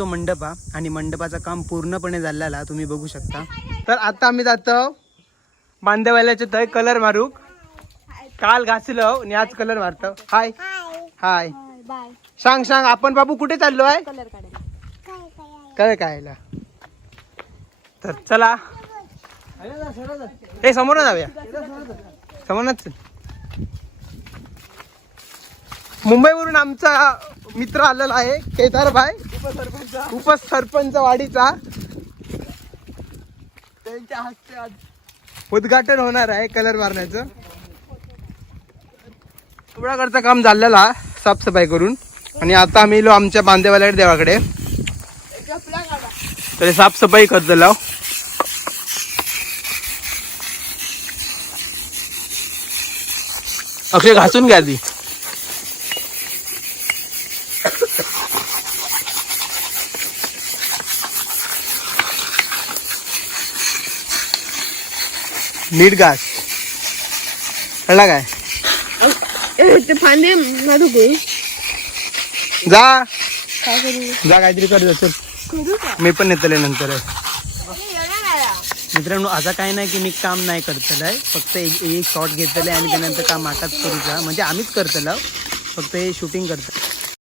तो मंडप आणि मंडपाचं काम पूर्णपणे झालेला तुम्ही बघू शकता. तर आता आम्ही जातो बांदेवाल्याचे थंय कलर मारूक. काल घासलो आणि आज कलर मारतो. हाय हाय बाय. सांग आपण बाबू कुठे चाललो आहे? कलर काढायला. काय कायला. तर चला हे समोर जाऊया. समोरच मुंबईवरून आमचा मित्र आलेला आहे केदार भाई, उपसरपंच वाडीचा. त्यांच्या हस्ते आज उद्घाटन होणार आहे कलर मारण्याचं. थोडाकडचं काम झालेला साफसफाई करून आणि आता आम्ही येलो आमच्या बांदेवाल्या देवाकडे. तर साफसफाई करतलो. अक्षय घासून घ्या आधी. नीट घास. कळला काय? फांदे मारू गो. जा काय करू? जा काहीतरी कर. चल करू का? मी पण येतले नंतर. मित्रांनो असं काही नाही की मी काम नाही करतलंय, फक्त एक शॉट घेतलंय आणि त्यानंतर काम आताच करूचा. म्हणजे आम्हीच करतलो, फक्त हे शूटिंग करतो.